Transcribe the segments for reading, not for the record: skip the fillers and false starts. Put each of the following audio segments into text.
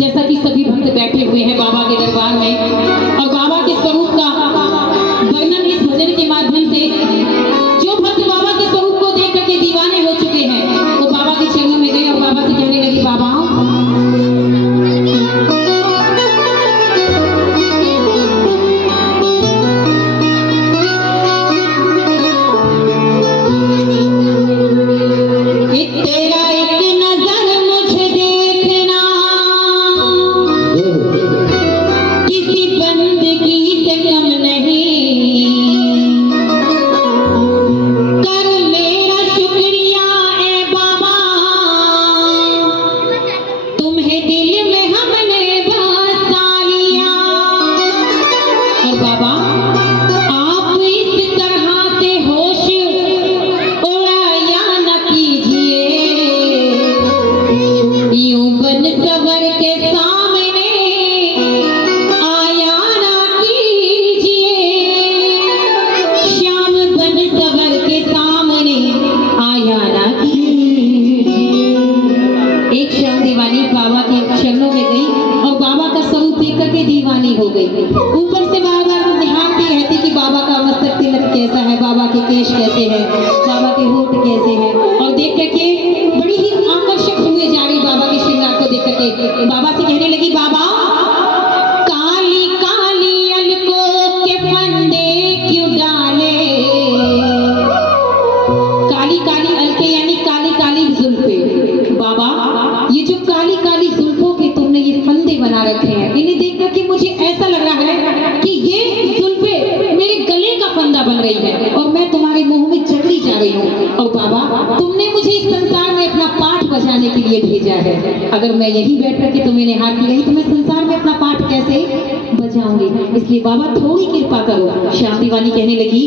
जैसा कि सभी भक्त बैठे हुए हैं बाबा के दरबार में और बाबा के स्वरूप का वर्णन इस भजन के माध्यम से जो भक्त बाबा के स्वरूप को देख करके दीवाने हो चुके हैं वो बाबा के चरणों में गए और बाबा से कहने लगे, बाबा दीवानी हो गई। ऊपर से बार बार निहारती रहती कि बाबा का मस्तक तिलक कैसा है, बाबा के केश कैसे हैं, बाबा के होठ कैसे हैं, और देख करके बड़ी ही आकर्षक हुए जा रही बाबा के श्रृंगार को देख करके। बाबा से कहने लगी, बाबा काली काली अलकों के फंदे क्यों डाले, काली काली अलके यानी काली काली जुल्फे। बाबा ये जो काली काली जुल्फों के तुमने ये फंदे बना रखे हैं, इन्हें देख करके मुझे ऐसा लग रहा है कि ये जुल्फे मेरे गले का फंदा बन रही है और मैं तुम्हारे मुंह में चढ़ी जा रही हूँ। और बाबा तुमने मुझे इस संसार में अपना पाठ बजाने के लिए भेजा है, अगर मैं यही बैठ करके तुम्हें निहारती रही तो मैं संसार में अपना पाठ कैसे बजाऊंगी, इसलिए बाबा थोड़ी कृपा करो। श्याम दीवानी कहने लगी,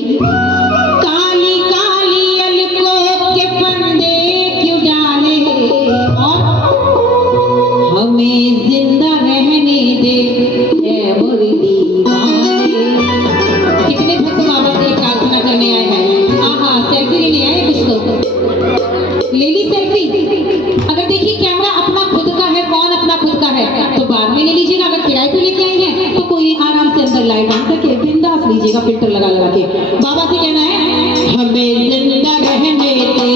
काली काली अलकों के फंदे क्यों डाले और हमें जिंदा रहने दे ऐ मुरली वाले। कितने भक्त बाबा से प्रार्थना करने आए हैं। आहा, सेल्फी लेने आए कुछ तो ले ली सेल्फी। अगर देखिए कैमरा अपना खुद का है, फोन अपना खुद का है तो बाद में ले लीजिएगा, अगर किराए पे लेके आए हैं तो कोई आराम से अंदर लाइट ऑन करके बिंदास लीजिएगा, फिल्टर लगा लगा के। बाबा से कहना है, हमें जिंदा रहने दे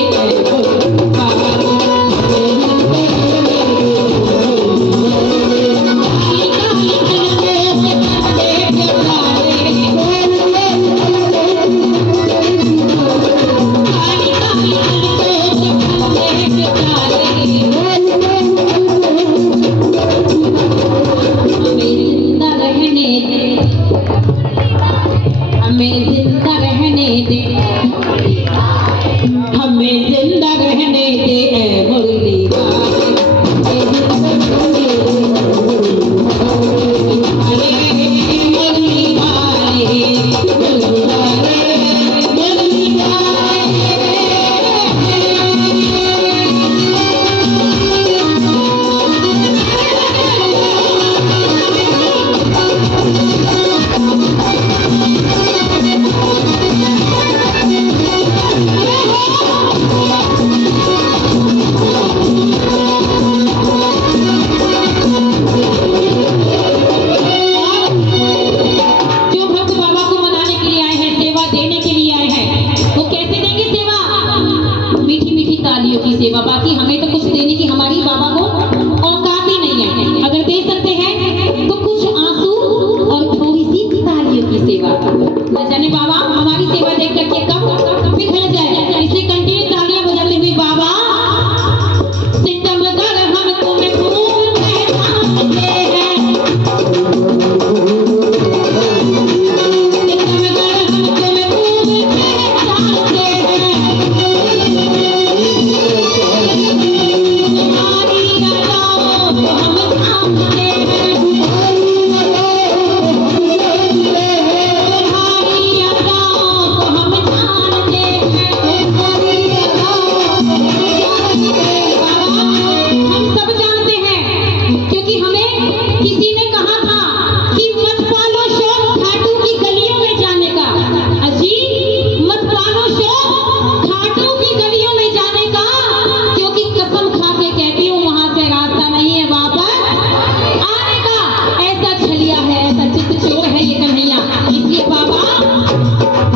है, ऐसा चित्त चोर है ये कन्हैया। इसलिए बाबा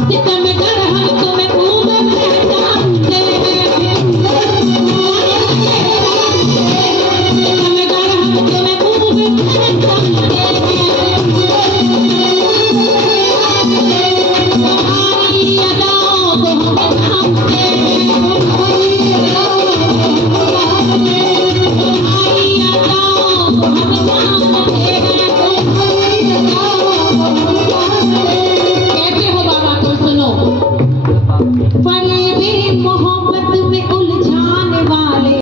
सितमगर हम तुम्हें खूब पहचानते हैं, सितमगर हम तुम्हें खूब पहचानते हैं। तुम्हारी अदाओं को हम जानते हैं, तुम्हारी अदाओं को हम जानते हैं। कैसे हो बाबा तुम सुनो।